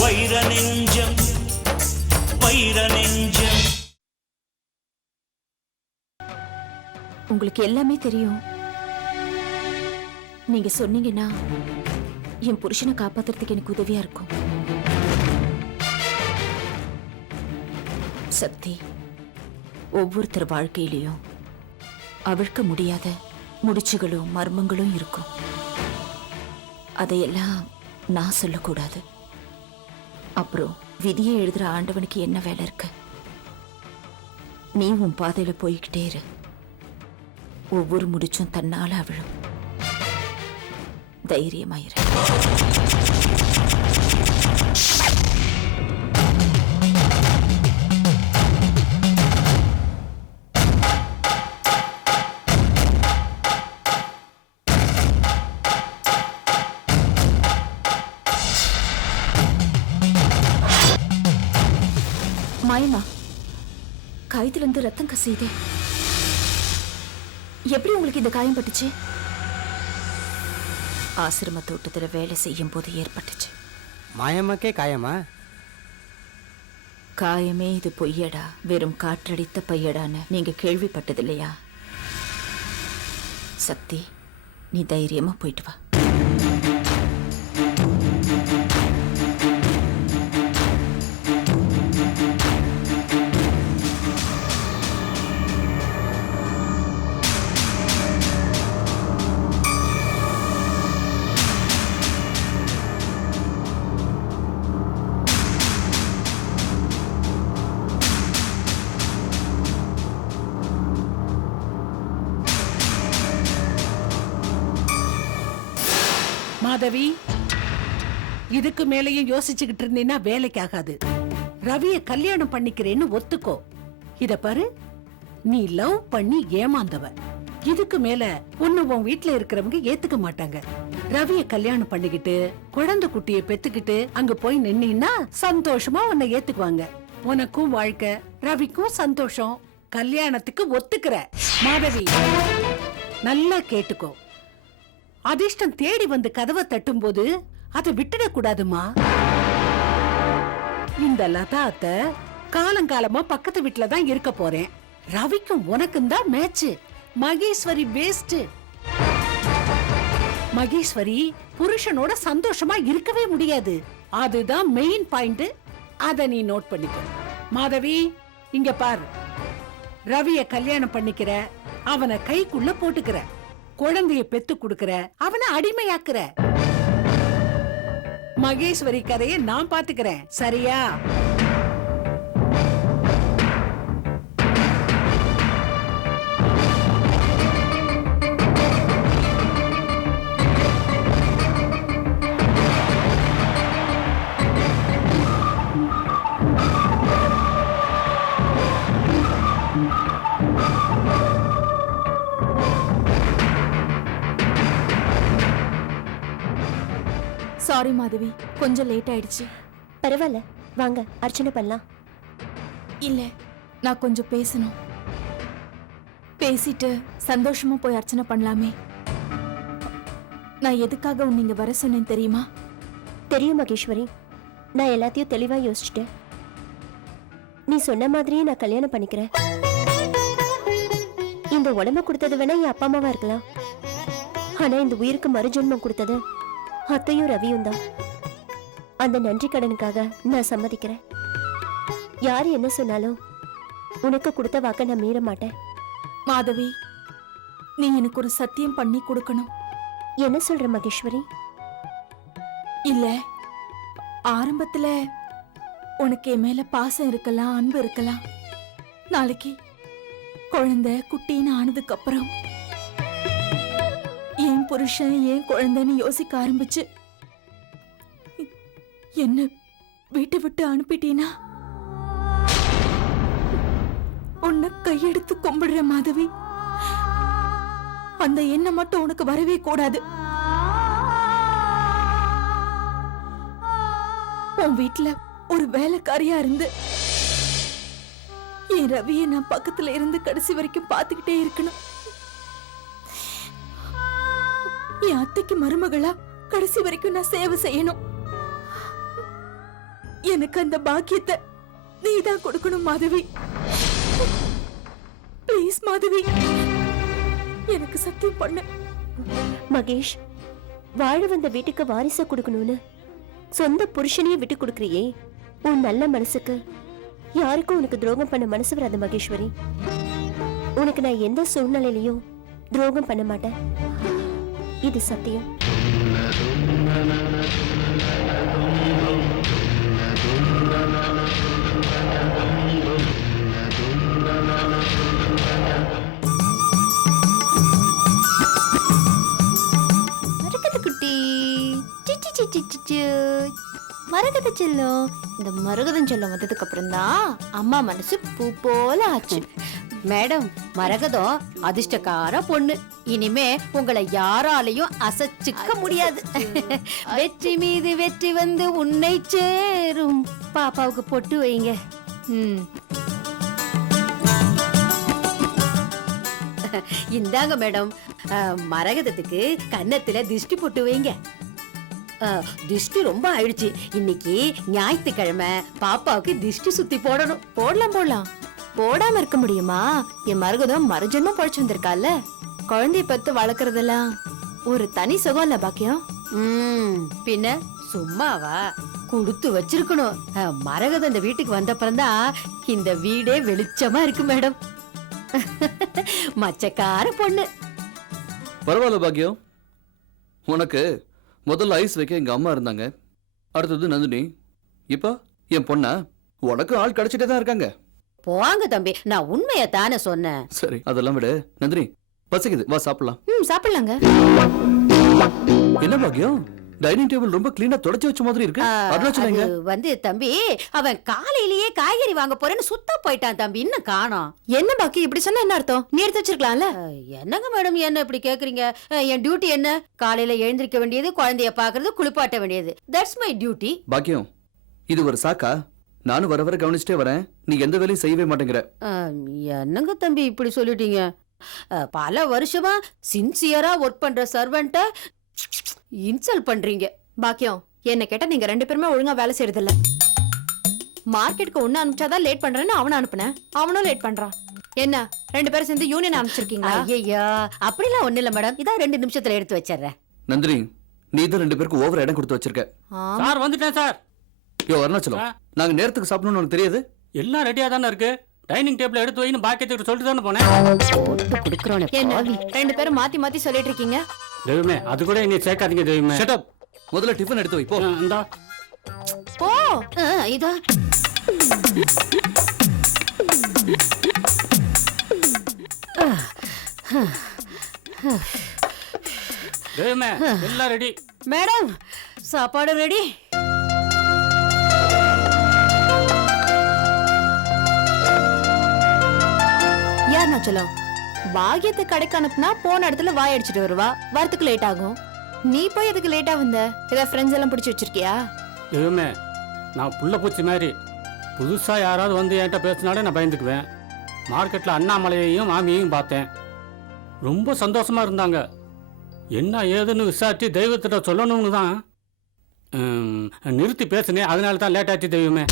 வைர நெஞ்சம் வைர நெஞ்சம். உங்களுக்கு எல்லாமே தெரியும். நீங்க சொன்னீங்கன்னா என் புருஷனை காப்பாத்துறதுக்கு எனக்கு உதவியா இருக்கும். சக்தி ஒவ்வொருத்தர் வாழ்க்கையிலையும் அவிழ்க்க முடியாத முடிச்சுகளும் மர்மங்களும் இருக்கும். அதையெல்லாம் நான் சொல்லக்கூடாது. அப்புறம் விதியை எழுதுற ஆண்டவனுக்கு என்ன வேலை இருக்கு? நீ உன் பாதையில போய்கிட்டே இரு. ஒவ்வொரு முடிச்சும் தன்னால அவிழும். தைரியமாயிரு காயத்துல இருந்து ரத்தம் கசியுதே. எப்படி உங்களுக்கு இந்த காயம் பட்டுச்சு ஆசிரம தோட்டத்துல வேலை செய்யும் போது ஏற்பட்டுச்சு. மாயம்மாக்கே காயமா? காயமே இது பொய்யடா. வெறும் காற்றடித்த பையடான்னு நீங்க கேள்விப்பட்டது இல்லையா சக்தி நீ தைரியமா போயிட்டு வா. மாதவி. இதுக்கு மேலேயும் யோசிச்சுக்கிட்டு இருந்தீன்னா வேலைக்கு ஆகாது ரவிய கல்யாணம் பண்ணிக்கிறேன்னு ஒத்துக்கோ. இத பாரு நீ லவ் பண்ணி ஏமாந்தவ. இதுக்கு மேல உன்னை உன் வீட்டுல இருக்கிறவங்க ஏத்துக்க மாட்டாங்க. ரவிய கல்யாணம் பண்ணிக்கிட்டு குழந்தை குட்டிய பெத்துக்கிட்டு அங்க போய் நின்னீன்னா சந்தோஷமா உன்னை ஏத்துக்குவாங்க. உனக்கும் வாழ்க்கை ரவிக்கும் சந்தோஷம். கல்யாணத்துக்கு ஒத்துக்கிற. மாதவி நல்லா கேட்டுக்கோ. அதிர்ஷ்டம் தேடி வந்து கதவை தட்டும்போது அதை விட்டுடக்கூடாதுமா? இந்த லதா அத்தை காலங்காலமா பக்கத்து வீட்டுல தான் இருக்க போறேன். ரவிக்கும் உனக்கும் தான் மேட்ச் மகேஸ்வரி வேஸ்ட் மகேஸ்வரி புருஷனோட சந்தோஷமா இருக்கவே முடியாது. அதுதான் மெயின் பாயிண்ட் அத நீ நோட் பண்ணிக்க. மாதவி இங்க பாரு. ரவிய கல்யாணம் பண்ணிக்கிற அவனை கைக்குள்ள போட்டுக்கிற. குழந்தைய பெத்து கொடுக்கற அவனை அடிமையாக்குற. மகேஸ்வரி கதையை நான் பாத்துக்கிறேன் சரியா? சாரி மாதவி கொஞ்சம் லேட் ஆயிடுச்சு. பரவாயில்ல வாங்க அர்ச்சனை பண்ணலாம். இல்ல நான் கொஞ்சம் பேசணும். பேசிட்டு சந்தோஷமா போய் அர்ச்சனை பண்ணலாமே. நான் எதுக்காக உன்னை இங்க வர சொன்னேன் தெரியுமா? தெரியும் மகேஸ்வரி நான் எல்லாத்தையும் தெளிவா யோசிச்சுட்டேன். நீ சொன்ன மாதிரியே நான் கல்யாணம் பண்ணிக்கிறேன். இந்த உடம்ப கொடுத்தது வேணா என் அப்பா அம்மாவா இருக்கலாம். ஆனா இந்த உயிருக்கு மறுஜென்மம் கொடுத்தது அத்தையும் ரவியும் தான். அந்த நன்றி கடனுக்காக நான் சம்மதிக்கிறேன். யார் என்ன சொன்னாலும் உனக்கு கொடுத்த வாக்க நான் மீற மாட்டேன். மாதவி நீ எனக்கு ஒரு சத்தியம் பண்ணி கொடுக்கணும். என்ன சொல்ற மகேஸ்வரி? இல்ல ஆரம்பத்துல உனக்கு என் மேல பாசம் இருக்கலாம் அன்பு இருக்கலாம். நாளைக்கு குழந்தை குட்டின்னு ஆனதுக்கு அப்புறம் புருஷன் ஏன் குழந்தைன்னு யோசிக்க ஆரம்பிச்சு. என்ன வீட்டை விட்டு அனுப்பிட்டீனா? உன்னை கையெடுத்து கும்பிடுற மாதவி. அந்த எண்ணம் மட்டும் உனக்கு வரவே கூடாது. உன் வீட்டுல ஒரு வேலைக்காரியா இருந்து என் ரவியை நான் பக்கத்துல இருந்து கடைசி வரைக்கும் பார்த்துக்கிட்டே இருக்கணும். அத்தைக்கு மருமகளா? கடைசி வரைக்கும் நான் சேவை செய்யணும். எனக்கு அந்த பாக்கியத்தை நீதான் கொடுக்கணும் மாதவி. ப்ளீஸ் மாதவி. எனக்கு சத்தியம் பண்ணு. மகேஷ் வாழ வந்த வீட்டுக்கு வாரிசை கொடுக்கணும்னு சொந்த புருஷனையே விட்டு கொடுக்குறியே? உன் நல்ல மனசுக்கு யாருக்கும் உனக்கு துரோகம் பண்ண மனசு வராது மகேஸ்வரி. உனக்கு நான் எந்த சூழ்நிலையிலையும் துரோகம் பண்ண மாட்டேன். இது சத்தியம். மரகத குட்டி. சிச்சி மரகத செல்லம். இந்த மரகதம் செல்லம் வந்ததுக்கு அப்புறம் தான் அம்மா மனசு பூ போல ஆச்சு. மேடம் மரகதம் அதிர்ஷ்டக்கார பொண்ணு. இனிமே உங்களை யாராலையும் அசைச்சுக்க முடியாது. வெற்றி மீது வெற்றி வந்து உன்னை சேரும். பாப்பாவுக்கு பொட்டு வைங்க. இந்தாங்க மேடம் மரகதத்துக்கு கன்னத்துல திஷ்டி பொட்டு வைங்க. திஷ்டி ரொம்ப ஆயிடுச்சு. இன்னைக்கு ஞாயிற்றுக்கிழமை பாப்பாவுக்கு திஷ்டி சுத்தி போடணும். போடலாம் போடலாம். போடாம இருக்க முடியுமா? என் மரகதம் மறுஜன்மம் பழிச்சு வந்திருக்கால குழந்தைய பத்து வளர்க்கறதெல்லாம் ஒரு தனி சுகம் இல்ல பாக்கியம். ம், பின்ன சும்மாவா? கொடுத்து வச்சிருக்கணும். மரகதம் இந்த வீட்டுக்கு வந்தப்புறம் தான் இந்த வீடே வெளிச்சமா இருக்கு மேடம். மச்சக்கார பொண்ணு. பரவாயில்ல பாக்கியம். உனக்கு முதல்ல ஐஸ் வைக்க எங்க அம்மா இருந்தாங்க. அடுத்தது நந்தினி. இப்ப என் பொண்ணா? உனக்கு ஆள் கிடைச்சிட்டே தான் இருக்காங்க. போங்க தம்பி நான் உண்மையை தானே சொன்னேன். சரி அதெல்லாம் விடு. நந்தினி பசிக்குது. வா சாப்பிடலாம். ம் சாப்பிடலாங்க. என்ன பாக்கியம்? டைனிங் டேபிள் ரொம்ப கிளீனா தொடச்சு வச்ச மாதிரி இருக்கு. அருணாச்சலம் எங்க அது வந்து தம்பி அவன் காலையிலேயே காய்கறி வாங்க போறேன்னு சுத்தா போயிட்டான் தம்பி. இன்னும் காணோம். என்ன பாக்கி இப்படி சொன்னா என்ன அர்த்தம்? நீ எடுத்து வச்சிருக்கலாம்ல? என்னங்க மேடம் என்ன இப்படி கேக்குறீங்க? என் டியூட்டி என்ன? காலையில எழுந்திருக்க வேண்டியது குழந்தைய பாக்குறது குளிப்பாட்ட வேண்டியது. தட்ஸ் மை டியூட்டி பாக்கியம் இது ஒரு சாக்கா? நானும் வர வர கவனிச்சுட்டே வரேன். நீ எந்த வேலையும் செய்யவே மாட்டேங்கிற. என்னங்க தம்பி இப்படி சொல்லிட்டீங்க? பல வருஷமா சின்சியரா ஒர்க் பண்ற சர்வெண்ட்ட இன்சல்ட் பண்றீங்க. பாக்கியம் என்ன கேட்டா நீங்க ரெண்டு பேருமே ஒழுங்கா வேலை செய்யறது இல்ல மார்க்கெட்டுக்கு ஒண்ணு அனுப்பிச்சாதான் லேட் பண்றேன்னு அவனை அனுப்புனேன். அவனும் லேட் பண்றான். என்ன ரெண்டு பேரும் சேர்ந்து யூனியன் அனுப்பிச்சிருக்கீங்களா? ஐயா அப்படிலாம் ஒண்ணு இல்ல மேடம் இதான் ரெண்டு நிமிஷத்துல எடுத்து வச்சிடுறேன். நந்தினி நீ தான் ரெண்டு பேருக்கு ஓவர் இடம் கொடுத்து வச்சிருக்க. சார் வந்துட்டேன் சார். யோ அருணாச்சலம். ஆ. நாங்க நேரத்துக்கு சாப்பிடணும்னு உனக்கு தெரியாது? எல்லாம் ரெடியா தானே இருக்கு. டைனிங் டேபிள் எடுத்து வைன்னு பாக்கியத்துக்கு சொல்லிட்டு தானே போனேன். போட்டு என்ன. ரெண்டு பேரும் மாத்தி மாத்தி சொல்லிட்டு இருக்கீங்க? தெய்வமே அது கூட நீ சேர்க்காதீங்க தெய்வமே. ஷட் அப் முதல்ல டிஃபன் எடுத்து வை போ. ஆ, இந்தா. போ. அஹ், இதோ. தெய்வமே எல்லாம் ரெடி மேடம் சாப்பாடு ரெடி யார் நான் பாகியத்தை கடைக்கு அனுப்புனா போன இடத்துல வாய் அடிச்சிட்டு வருவா. வரத்துக்கு லேட் ஆகும். நீ போய் எதுக்கு லேட்டா வந்த? ஏதாவது ஃப்ரெண்ட்ஸ் எல்லாம் பிடிச்சி வச்சிருக்கியா? தெய்வமே நான் புள்ள பூச்சி மாதிரி. புதுசா யாராவது வந்து என்கிட்ட பேசினாலே நான் பயந்துக்குவேன். மார்க்கெட்ல அண்ணாமலையையும் மாமியையும் பார்த்தேன். ரொம்ப சந்தோஷமா இருந்தாங்க. என்ன ஏதுன்னு விசாரிச்சு தெய்வத்திட்ட சொல்லணும்னு தான் நிறுத்தி பேசுனேன். அதனால தான் லேட் ஆச்சு தெய்வமே.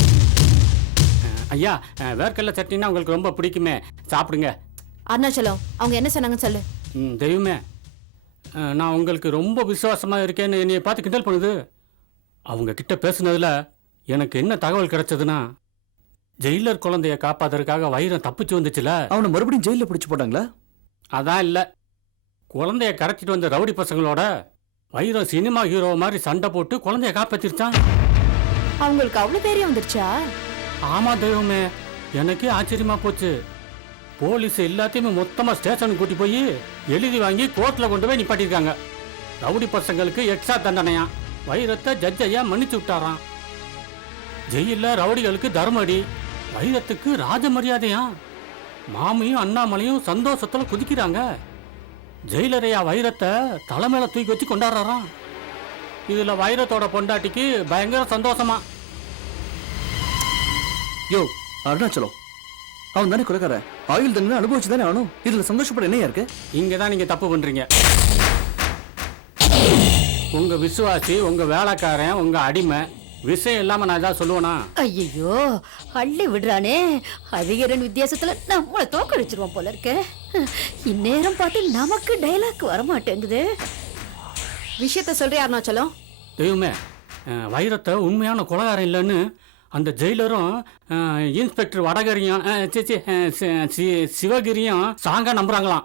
ஐயா வேர்க்கடலை சட்னினா உங்களுக்கு ரொம்ப பிடிக்குமே. சாப்பிடுங்க. அருணாச்சலம் அவங்க என்ன சொன்னாங்கன்னு சொல்லு. ம், தெய்வமே நான் உங்களுக்கு ரொம்ப விசுவாசமா இருக்கேன்னு என்னைய பார்த்து கிண்டல் பண்ணுது. அவங்க கிட்ட பேசுனதுல எனக்கு என்ன தகவல் கிடைச்சதுன்னா ஜெயிலர் குழந்தைய காப்பாத்துறதுக்காக வைரம் தப்பிச்சு வந்துச்சுல. அவனை மறுபடியும் ஜெயில பிடிச்சு போட்டாங்களா? அதான் இல்ல. குழந்தைய கடத்திட்டு வந்த ரவுடி பசங்களோட வைரம் சினிமா ஹீரோ மாதிரி சண்டை போட்டு குழந்தைய காப்பாத்திருச்சான். அவங்களுக்கு அவ்வளவு தைரியம் வந்துருச்சா? ஆமா தெய்வமே எனக்கே ஆச்சரியமா போச்சு. போலீஸ் எல்லாத்தையுமே மொத்தமா ஸ்டேஷனுக்கு கூட்டி போய் எழுதி வாங்கி கோர்ட்ல கொண்டு போய் நிப்பாட்டிருக்காங்க ரவுடி பசங்களுக்கு எக்ஸ்ட்ரா தண்டனையா? வைரத்தை ஜட்ஜ் ஐயா மன்னிச்சு விட்டாராம். ஜெயில ரவுடிகளுக்கு தர்மடி வைரத்துக்கு ராஜ மரியாதையா? மாமியும் அண்ணாமலையும் சந்தோஷத்துல குதிக்கிறாங்க. ஜெயிலரையா வைரத்தை தலைமையில தூக்கி வச்சு கொண்டாடுறாராம். இதுல வைரத்தோட பொண்டாட்டிக்கு பயங்கர சந்தோஷமா. யோ அருணாச்சலம். அவன் தானே கொலைக்காரன் ஆயுள் தண்டனை அனுபவிச்சு தானே ஆனும் இதுல சந்தோஷப்பட என்னையா இருக்கு? இங்க தான் நீங்க தப்பு பண்றீங்க. உங்க விசுவாசி உங்க வேலைக்காரன் உங்க அடிமை விஷயம் இல்லாம நான் ஏதாவது சொல்லுவேனா? ஐயோ அள்ளி விடுறானே. அதிகரன் வித்தியாசத்துல நம்மள தோக்கடிச்சிருவோம் போல இருக்க. இந்நேரம் பார்த்து நமக்கு டைலாக் வர மாட்டேங்குது விஷயத்த சொல்றியா அருணாச்சலம்? தெய்வமே வைரத்தை உண்மையான கொலகாரம் இல்லைன்னு அந்த ஜெயிலரும் இன்ஸ்பெக்டர் வடகரியும் சி, சிவகிரியும் சாங்கா நம்புறாங்களாம்.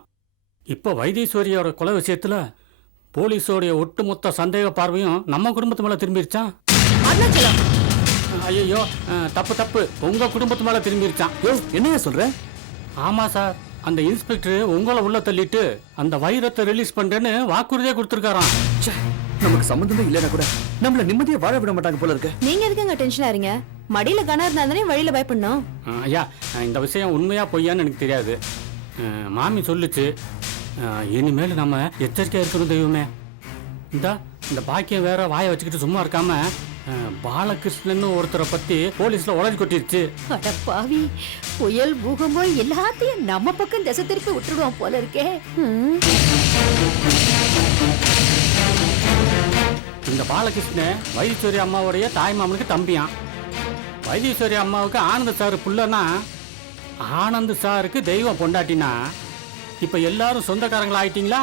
இப்போ வைத்தீஸ்வரியோட கொலை விஷயத்துல போலீஸோடைய ஒட்டுமொத்த சந்தேக பார்வையும் நம்ம குடும்பத்து மேல திரும்பிருச்சான் ஐயோ தப்பு தப்பு. உங்க குடும்பத்து மேல திரும்பிருச்சான் யோ என்னையா சொல்ற? ஆமா சார். அந்த இன்ஸ்பெக்டர் உங்களை உள்ள தள்ளிட்டு அந்த வைரத்தை ரிலீஸ் பண்றேன்னு வாக்குறுதியே கொடுத்துருக்காராம். ச்சே, நமக்கு சம்மந்தமே இல்லைன்னா கூட நம்மள நிம்மதியா வாழ விட மாட்டாங்க போல இருக்க. நீங்க எதுக்குங்க டென்ஷன் ஆறீங்க மடியில கணம் இருந்தா தானே வழியில பயப்படணும். ஐயா இந்த விஷயம் உண்மையா பொய்யான்னு எனக்கு தெரியாது. மாமி சொல்லுச்சு. இனிமேல் நம்ம எச்சரிக்கையா இருக்கணும் தெய்வமே. இந்த இந்த பாக்கியம் வேற வாயை வச்சுக்கிட்டு சும்மா இருக்காம பாலகிருஷ்ணன் ஒருத்தரை பத்தி போலீஸ்ல உளறி கொட்டிருச்சு. அட பாவி புயல் பூகம்பம் எல்லாத்தையும் நம்ம பக்கம் திசை திருப்பி விட்டுடுவோம் போல இருக்கே. பாலகிருஷ்ணன் வைத்தீஸ்வரி அம்மாவுடைய தாய் மாமனுக்கு தம்பியான் வைத்தீஸ்வரி அம்மாவுக்கு ஆனந்த சார் புள்ளனா ஆனந்த் சாருக்கு தெய்வம் பொண்டாட்டினா. இப்போ எல்லாரும் சொந்தக்காரங்களா ஆயிட்டீங்களா?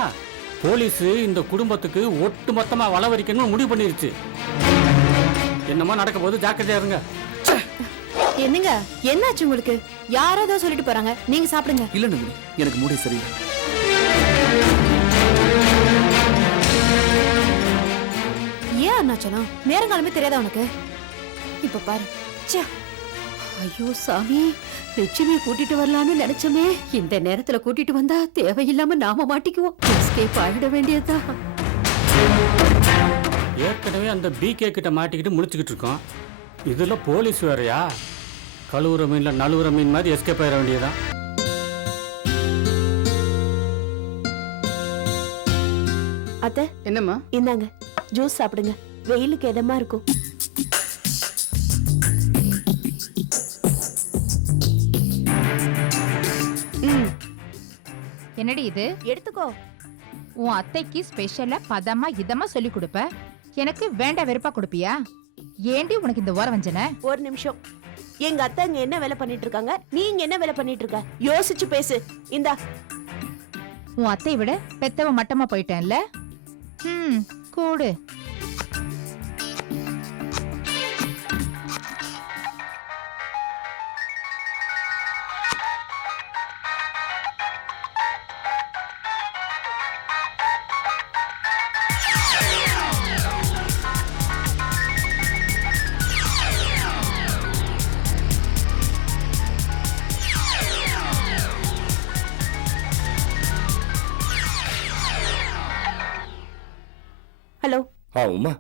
போலீஸ் இந்த குடும்பத்துக்கு ஒட்டு மொத்தமா வளவரிக்கணும்னு முடிவு பண்ணிருச்சு. என்னமோ நடக்க போது ஜாக்கிரதையா இருங்க. என்னங்க? என்னாச்சு உங்களுக்கு? யாராவது சொல்லிட்டு போறாங்க. நீங்க சாப்பிடுங்க. இல்ல நந்தினி எனக்கு மூடை சரியில்லை. ஏன் அருணாச்சலம் நேரங்காலமே தெரியாதா உனக்கு? இப்ப பாரு. ச்சே. ஐயோ சாமி. லட்சுமி கூட்டிட்டு வரலான்னு நினைச்சோமே. இந்த நேரத்துல கூட்டிட்டு வந்தா தேவையில்லாம நாம மாட்டிக்குவோம். எஸ்கேப் ஆகிட வேண்டியதுதான். ஏற்கனவே அந்த பிகே கிட்ட மாட்டிக்கிட்டு முழிச்சுக்கிட்டு இருக்கோம். இதுல போலீஸ் வேறயா? கழுவுற மீன்ல நழுவுற மீன் மாதிரி எஸ்கேப் ஆயிட வேண்டியதுதான். அத்தை என்னம்மா? இந்தாங்க. ஜூஸ் சாப்பிடுங்க. வெயிலுக்கு இதமா இருக்கும்? என்னடி இது? எடுத்துக்கோ. உன் அத்தைக்கு ஸ்பெஷலா பதமா இதமா சொல்லி கொடுப்ப? எனக்கு வேண்டாம் வெறுப்பா கொடுப்பியா? ஏண்டி உனக்கு இந்த ஓர வஞ்சனை? ஒரு நிமிஷம். எங்க அத்தை இங்க என்ன வேலை பண்ணிட்டு இருக்காங்க? நீ இங்க என்ன வேலை பண்ணிட்டு இருக்க? யோசிச்சு பேசு. இந்தா. உன் அத்தையை விட பெத்தவ மட்டமா போயிட்டேன்ல? ம். கோடு ஆ உமா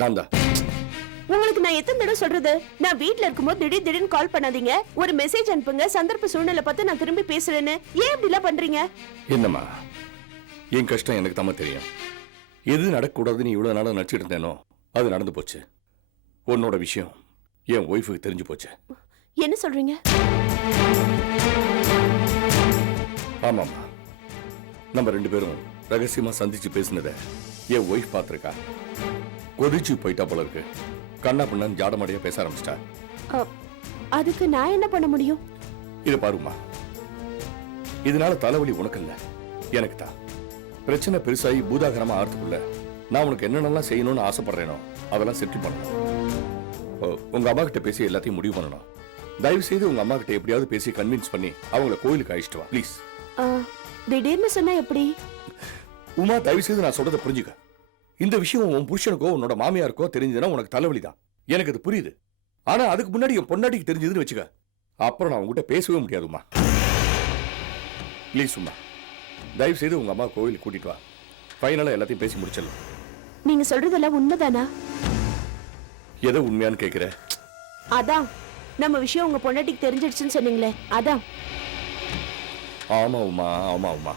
நான் தான் உங்களுக்கு நான் எத்தனை தடவை சொல்றது? நான் வீட்ல இருக்கும்போது திடீர் திடீர்னு கால் பண்ணாதீங்க. ஒரு மெசேஜ் அனுப்புங்க. சந்தர்ப்ப சூழ்நிலை பார்த்து நான் திரும்பி பேசுறேன்னு. ஏன் இப்படி எல்லாம் பண்றீங்க? என்னம்மா? என் கஷ்டம் எனக்கு தாம்மா தெரியும். எது நடக்கக்கூடாதுன்னு இவ்வளோ நாளாக நடிச்சிட்டு இருந்தேனோ அது நடந்து போச்சு. உன்னோட விஷயம் என் ஒய்ஃபுக்கு தெரிஞ்சு போச்சு. என்ன சொல்றீங்க? ஆமாம்மா. நம்ம ரெண்டு பேரும் ரகசியமா சந்திச்சு பேசினதை என் ஒய்ஃப் பார்த்துருக்கா. கொதிச்சு போயிட்டா போல இருக்கு. கண்ணா பின்னான்னு ஜாடமாடியா பேச ஆரம்பிச்சிட்டா. அதுக்கு நான் என்ன பண்ண முடியும்? இதை பாருமா இதனால தலைவலி உனக்கு இல்ல எனக்கு தான். பிரச்சனை பெருசாகி பூதாகரமா ஆறதுக்குள்ள நான் உனக்கு என்னென்னலாம் செய்யணும்னு ஆசைப்படுறேனோ அதெல்லாம் செட்டில் பண்ணணும். உங்க அம்மா கிட்ட பேசி எல்லாத்தையும் முடிவு பண்ணணும். தயவு செய்து உங்க அம்மா கிட்ட எப்படியாவது பேசி கன்வின்ஸ் பண்ணி அவங்கள கோயிலுக்கு அழிச்சிட்டு வா ப்ளீஸ் திடீர்னு சொன்னா எப்படி? உமா தயவு செய்து நான் சொல்றதை புரிஞ்சுக்க. இந்த விஷயம் உன் புருஷனுக்கோ உன்னோட மாமியாருக்கோ தெரிஞ்சதுன்னா உனக்கு தலைவலி தான் எனக்கு அது புரியுது. ஆனா அதுக்கு முன்னாடி என் பொண்டாட்டிக்கு தெரிஞ்சதுன்னு வச்சுக்க. அப்புறம் நான் உங்ககிட்ட பேசவே முடியாதுமா ப்ளீஸ் உமா. தயவு செய்து உங்க அம்மா கோயிலுக்கு கூட்டிட்டு வா. ஃபைனலா எல்லாத்தையும் பேசி முடிச்சிடலாம். நீங்க சொல்றதெல்லாம் உண்மைதானா? எதை உண்மையான்னு கேட்கிற அதான். நம்ம விஷயம் உங்க பொண்டாட்டிக்கு தெரிஞ்சிடுச்சுன்னு சொன்னீங்களே அதான். ஆமா உமா. ஆமா உமா.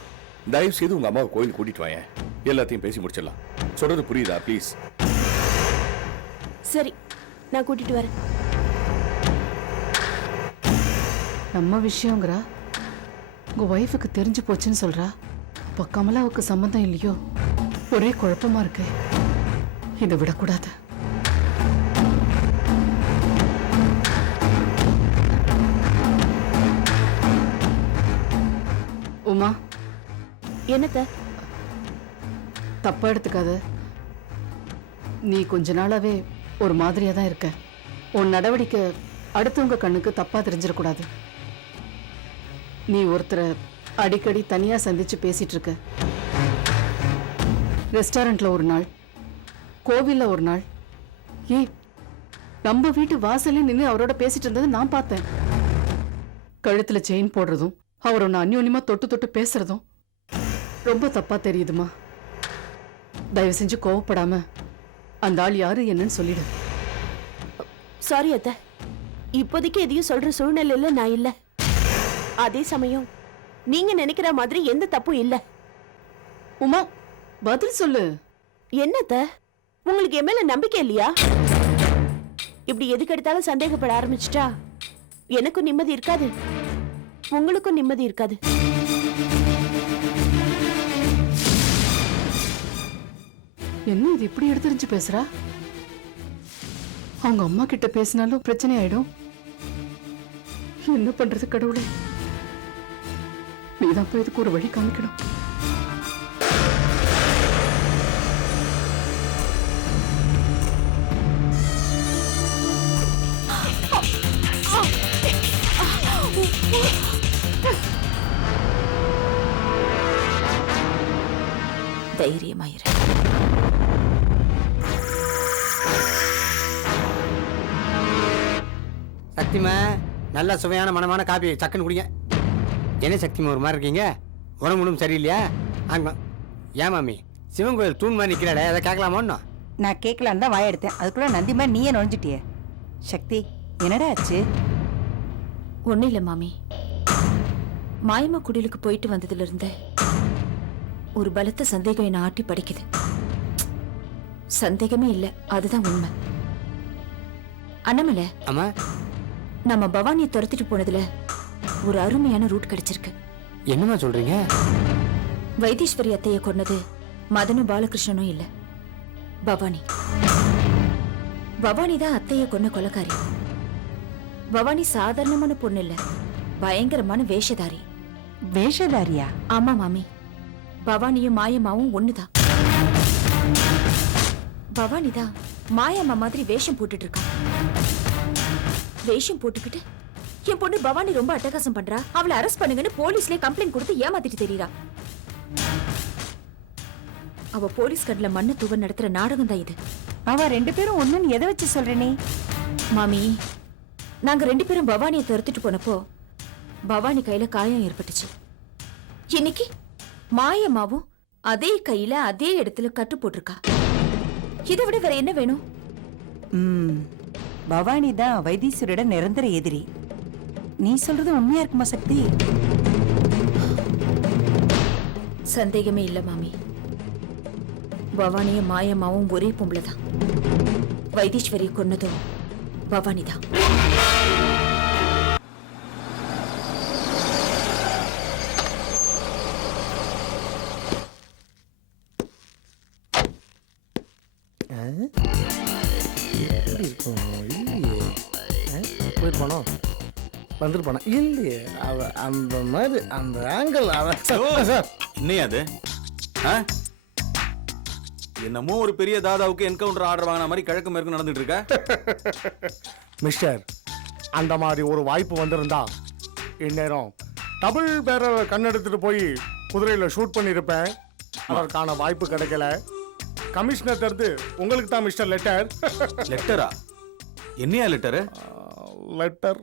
தயவு செய்து உங்க அம்மாவை கோயில் கூட்டிட்டு வாயேன். எல்லாத்தையும் பேசி முடிச்சிடலாம். சொல்றது புரியுதா ப்ளீஸ் சரி நான் கூட்டிட்டு வரேன். நம்ம விஷயங்கிறா உங்க ஒய்ஃபுக்கு தெரிஞ்சு போச்சுன்னு சொல்றா? இப்போ கமலாவுக்கு சம்மந்தம் இல்லையோ? ஒரே குழப்பமா இருக்கு. இதை விடக்கூடாது. உமா என்னத்த? தப்பா எடுத்துக்காத. நீ கொஞ்ச நாளாவே ஒரு மாதிரியா தான் இருக்க. உன் நடவடிக்கை அடுத்தவங்க கண்ணுக்கு தப்பா தெரிஞ்சிடக்கூடாது. நீ ஒருத்தரை அடிக்கடி தனியா சந்திச்சு பேசிட்டு இருக்க. ரெஸ்டாரண்ட்ல ஒரு நாள் கோவில்ல ஒரு நாள். ஏ நம்ம வீட்டு வாசல்ல நின்று அவரோட பேசிட்டு இருந்தது நான் பார்த்தேன். கழுத்துல செயின் போடுறதும் அவர் ஒன்று அந்யோன்யமா தொட்டு தொட்டு பேசுறதும் ரொம்ப தப்பா தெரியுதுமா. தயவு செஞ்சு கோவப்படாம அந்த ஆள் யாரு என்னன்னு சொல்லிடு. சாரி அத்த. இப்போதைக்கு எதையும் சொல்ற சூழ்நிலையில நான் இல்ல. அதே சமயம் நீங்க நினைக்கிற மாதிரி எந்த தப்பும் இல்ல. உமா பதில் சொல்லு. என்னத்த உங்களுக்கு என் மேல நம்பிக்கை இல்லையா? இப்படி எதுக்கு எடுத்தாலும் சந்தேகப்பட ஆரம்பிச்சிட்டா எனக்கும் நிம்மதி இருக்காது. உங்களுக்கும் நிம்மதி இருக்காது. என்ன இது இப்படி எடுத்துரிஞ்சு பேசுறா? அவங்க அம்மா கிட்ட பேசினாலும் பிரச்சனை ஆயிடும் என்ன பண்றது கடவுளே? நீதான் போய் இதுக்கு ஒரு வழி காமிக்கணும். தைரியமாயிரு. சக்திமா நல்ல சுவையான மனமான காபி சக்குன்னு குடிங்க. என்ன சக்திமா ஒரு மாதிரி இருக்கீங்க? உடம்பு உடம்பு சரியில்லையா? ஆமா ஏன் மாமி? சிவன் கோயில் தூண் மாதிரி நிற்கிறாடே அதை கேட்கலாமோன்னு நான் கேட்கலான்னு தான் வாயெடுத்தேன் அதுக்குள்ள நந்திமா நீயே நுழைஞ்சிட்டியே. சக்தி என்னடா ஆச்சு? ஒன்றும் இல்லை மாமி. மாயம்மா குடிலுக்கு போயிட்டு வந்ததுல இருந்து ஒரு பலத்த சந்தேகம் என்னை ஆட்டி படிக்குது. சந்தேகமே இல்லை அதுதான் உண்மை. அண்ணமலை ஆமா நம்ம பவானியை துரத்திட்டு போனதுல ஒரு அருமையான ரூட் கிடைச்சிருக்கு. என்னம்மா சொல்றீங்க? வைத்தீஸ்வரி அத்தையை கொன்னது மதனும் பாலகிருஷ்ணனும் இல்ல. பவானி. பவானி தான் அத்தையை கொன்ன கொலைக்காரி. பவானி சாதாரணமான பொண்ணு இல்ல. பயங்கரமான வேஷதாரி. வேஷதாரியா? ஆமா மாமி. பவானியும் மாயம்மாவும் ஒண்ணுதான். பவானி தான் மாயம்மா மாதிரி வேஷம் போட்டுட்டு இருக்கா. வேஷம் போட்டுக்கிட்டு என் பொண்ணு பவானி ரொம்ப அட்டகாசம் பண்றா. அவளை அரெஸ்ட் பண்ணுங்கன்னு போலீஸ்லயே கம்ப்ளைண்ட் கொடுத்து ஏமாத்திட்டு தெரியறா. அவ போலீஸ் கண்ணுல மண்ணு தூவ நடத்துற நாடகம் தான் இது. அவ ரெண்டு பேரும் ஒண்ணுன்னு எதை வச்சு சொல்ற நீ? மாமி நாங்க ரெண்டு பேரும் பவானியை துரத்திட்டு போனப்போ பவானி கையில காயம் ஏற்பட்டுச்சு. இன்னைக்கு மாயம்மாவும் அதே கையில அதே இடத்துல கட்டு போட்டிருக்கா. இதை விட வேற என்ன வேணும்? பவானி தான் வைத்தீஸ்வரோட நிரந்தர எதிரி. நீ சொல்றது உண்மையா இருக்குமா சக்தி? சந்தேகமே இல்ல மாமி. பவானியும் மாயம்மாவும் ஒரே பொம்பளை தான். வைத்தீஸ்வரியை கொன்னதும் பவானி தான். இருக்கும்? போயிருப்பானோ வந்துருப்பானா இல்லையே அவ அந்த மாதிரி அந்த ஆங்கிள் அவன் சார் அது? ஆ? என்னமோ ஒரு பெரிய தாதாவுக்கு என்கவுண்டர் ஆர்டர் வாங்கின மாதிரி கிழக்கு மேற்கு நடந்துட்டு இருக்க? மிஸ்டர் அந்த மாதிரி ஒரு வாய்ப்பு வந்திருந்தா இந்நேரம் டபுள் பேரர் கண்ணெடுத்துட்டு போய் குதிரையில ஷூட் பண்ணியிருப்பேன். அதற்கான வாய்ப்பு கிடைக்கல. கமிஷனர் தருது உங்களுக்கு தான் மிஸ்டர் லெட்டர் லெட்டரா என்னையா லெட்டரு லெட்டர்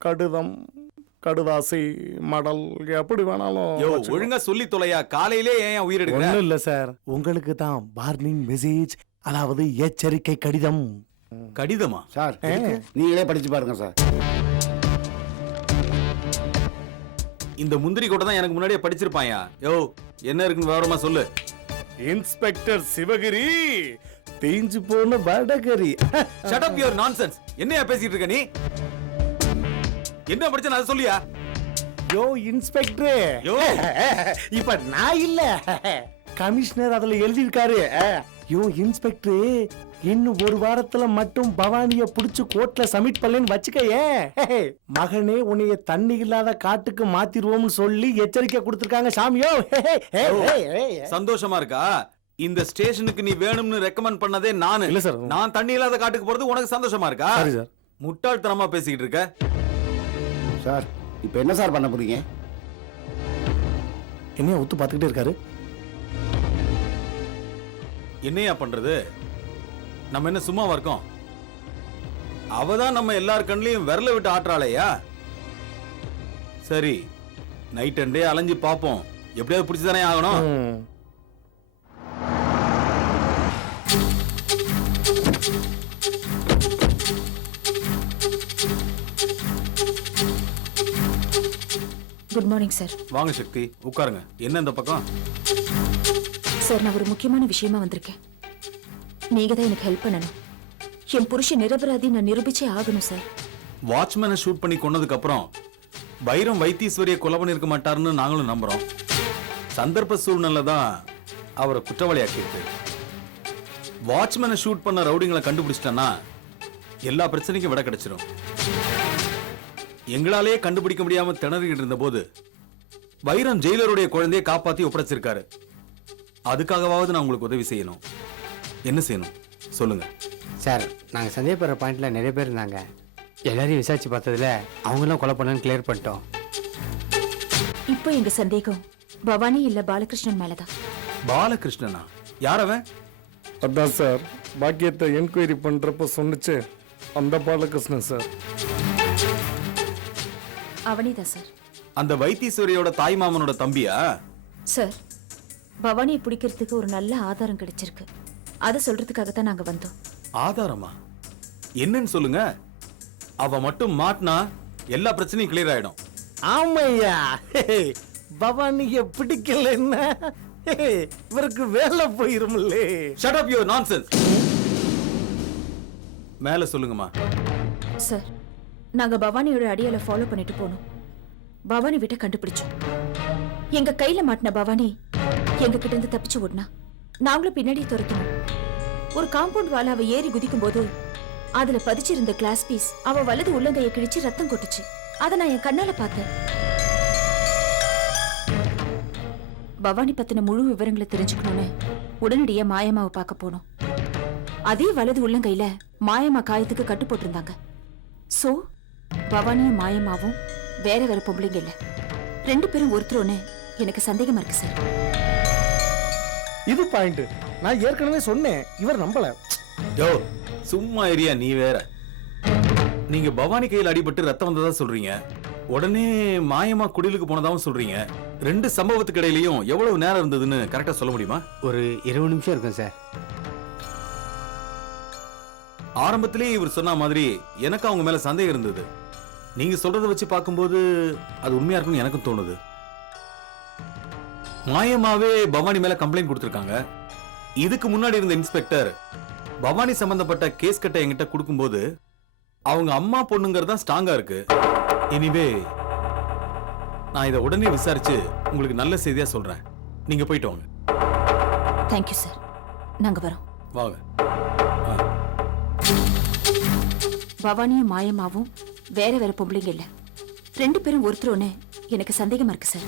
கடிதம் கடுதாசி மடல் எப்படி வேணாலும். ஒழுங்கா சொல்லி தொலையா காலையிலே ஏன் உயிர் ஒண்ணும் இல்ல சார் உங்களுக்கு தான் வார்னிங் மெசேஜ் அதாவது எச்சரிக்கை கடிதம். கடிதமா? சார் நீங்களே படிச்சு பாருங்க சார் இந்த முந்திரி கூட தான் எனக்கு முன்னாடியே படிச்சிருப்பாயா? யோ என்ன இருக்குன்னு விவரமா சொல்லு. இன்ஸ்பெக்டர் சிவகிரி தேஞ்சு போன வடகரி. ஷட் அப் யுவர் நான்சென்ஸ் என்னையா பேசிட்டு இருக்க நீ? என்ன படிச்ச நான் சொல்லியா? யோ இன்ஸ்பெக்டர். யோ. இப்ப நான் இல்ல. கமிஷனர் அதுல எழுதியிருக்காரு. யோ இன்ஸ்பெக்டர் இன்னும் ஒரு வாரத்துல மட்டும் பவானிய புடிச்சு கோர்ட்ல சப்மிட் பண்ணலன்னு வச்சுக்கயே. மகனே உன்னைய தண்ணி இல்லாத காட்டுக்கு மாத்திருவோம்னு சொல்லி எச்சரிக்கை கொடுத்திருக்காங்க சாமியோ. சந்தோஷமா இருக்கா? இந்த ஸ்டேஷனுக்கு நீ வேணும்னு ரெக்கமெண்ட் பண்ணதே நானு. இல்ல சார். நான் தண்ணி இல்லாத காட்டுக்கு போறது உனக்கு சந்தோஷமா இருக்கா? சரி சார். முட்டாள்தனமா பேசிக்கிட்டு இருக்க? சார் இப்போ என்ன சார் பண்ண போறீங்க? என்னைய ஒத்து பார்த்துக்கிட்டே இருக்காரு? என்னையா பண்றது? நம்ம என்ன சும்மாவா இருக்கோம்? அவ தான் நம்ம எல்லார் கண்ணிலையும் விரல விட்டு ஆட்டுறாளையா? சரி நைட் அண்ட் டே அலைஞ்சு பார்ப்போம். எப்படியாவது பிடிச்சுதானே ஆகணும்? குட் மார்னிங் சார் வாங்க சக்தி. உட்காருங்க. என்ன இந்த பக்கம்? சார் நான் ஒரு முக்கியமான விஷயமா வந்திருக்கேன். நீங்க தான் எனக்கு ஹெல்ப் பண்ணணும். என் புருஷன் நிரபராதி நான் நிரூபிச்சே ஆகணும் சார் வாட்ச்மேனை ஷூட் பண்ணி கொன்னதுக்கு அப்புறம் வைரம் வைத்தீஸ்வரியை கொலை பண்ணிருக்க மாட்டாருன்னு நாங்களும் நம்புறோம். சந்தர்ப்ப சூழ்நிலை தான் அவரை குற்றவாளியாக்கியிருக்கு. வாட்ச்மேனை ஷூட் பண்ண ரவுடிங்களை கண்டுபிடிச்சிட்டனா எல்லா பிரச்சனைக்கும் விட கிடைச்சிரும். எங்களாலேயே கண்டுபிடிக்க முடியாம திணறிக்கிட்டு இருந்தபோது வைரம் ஜெயிலருடைய குழந்தையை காப்பாத்தி ஒப்படைச்சிருக்காரு. அதுக்காகவாவது நான் உங்களுக்கு உதவி செய்யணும். என்ன செய்யணும்? சொல்லுங்க. சார் நாங்கள் சந்தேகப்படுற பாயிண்ட்ல நிறைய பேர் இருந்தாங்க. எல்லாரையும் விசாரிச்சு பார்த்ததுல அவங்களாம் கொலை பண்ணன்னு கிளியர் பண்ணிட்டோம். இப்போ எங்க சந்தேகம்? பவானி இல்ல பாலகிருஷ்ணன் மேலதான்? பாலகிருஷ்ணனா? யார் அவன்? அதான் சார். பாக்கியத்தை என்கொயரி பண்றப்ப சொன்னுச்சு. அந்த பாலகிருஷ்ணன் சார். அவனிதான் சார். அந்த வைத்தீஸ்வரியோட தாய் மாமனோட தம்பியா? சார் பவானியை பிடிக்கிறதுக்கு ஒரு நல்ல ஆதாரம் கிடைச்சிருக்கு. அதை சொல்றதுக்காக தான் நாங்க வந்தோம். ஆதாரமா? என்னன்னு சொல்லுங்க. அவ மட்டும் மாட்டினா எல்லா பிரச்சனையும் கிளியர் ஆயிடும். ஆமையா? பவானிய பிடிக்கலன்னா இவருக்கு வேலை போயிருமில்லே ஷட் அப் யுவர் நான்சென்ஸ் மேல சொல்லுங்கம்மா. சார் நாங்க பவானியோட அடியால ஃபாலோ பண்ணிட்டு போனோம். பவானி விட்ட கண்டுபிடிச்சோம். எங்க கையில மாட்டின பவானி எங்க கிட்ட இருந்து தப்பிச்சு ஓடினா. நாங்களும் பின்னாடி துரத்தணும் ஒரு காம்பவுண்ட் வால அவ ஏறி குதிக்கும் போது அதுல பதிச்சிருந்த கிளாஸ் பீஸ் அவ வலது உள்ளங்கைய கிழிச்சு ரத்தம் கொட்டுச்சு. அதை நான் என் கண்ணால பார்த்தேன். பவானி பத்தின முழு விவரங்களை தெரிஞ்சுக்கணும்னு உடனடியா மாயமாவை பார்க்க போனோம். அதே வலது உள்ளங்கையில மாயமா காயத்துக்கு கட்டு போட்டிருந்தாங்க. சோ பவானியும் மாயம்மாவும் வேற வேற பொம்பளைங்க இல்ல. ரெண்டு பேரும் ஒருத்தரோன்னு எனக்கு சந்தேகமா இருக்கு சார் இது பாயிண்ட் நான் ஏற்கனவே சொன்னேன். இவர் நம்பல. யோ சும்மா ஏரியா நீ வேற? நீங்க பவானி கையில் அடிபட்டு ரத்தம் வந்ததா சொல்றீங்க. உடனே மாயமா குடிலுக்கு போனதாவும் சொல்றீங்க. ரெண்டு சம்பவத்துக்கு இடையிலயும் எவ்வளவு நேரம் இருந்ததுன்னு கரெக்டா சொல்ல முடியுமா? ஒரு இருபது நிமிஷம் இருக்கும் சார் ஆரம்பத்திலேயே இவர் சொன்ன மாதிரி எனக்கு அவங்க மேல சந்தேகம் இருந்தது. நீங்க சொல்றத வச்சு பார்க்கும்போது அது உண்மையா இருக்கும்னு எனக்கும் தோணுது. மாயமாவே பவானி மேல கம்ப்ளைண்ட் கொடுத்திருக்காங்க. இதுக்கு முன்னாடி இருந்த இன்ஸ்பெக்டர் பவானி சம்பந்தப்பட்ட கேஸ் கட்டை என்கிட்ட கொடுக்கும்போது அவங்க அம்மா பொண்ணுங்கிறது தான் ஸ்ட்ராங்கா இருக்கு. எனிவே நான் இதை உடனே விசாரிச்சு உங்களுக்கு நல்ல செய்தியா சொல்றேன். நீங்க போயிட்டு வாங்க. தேங்க்யூ சார் நாங்க வரோம். வாங்க. பவானியும் மாயம்மாவும் வேற வேற பொம்பளைங்க இல்ல. ரெண்டு பேரும் ஒருத்தரோன்னு எனக்கு சந்தேகமா இருக்கு சார்.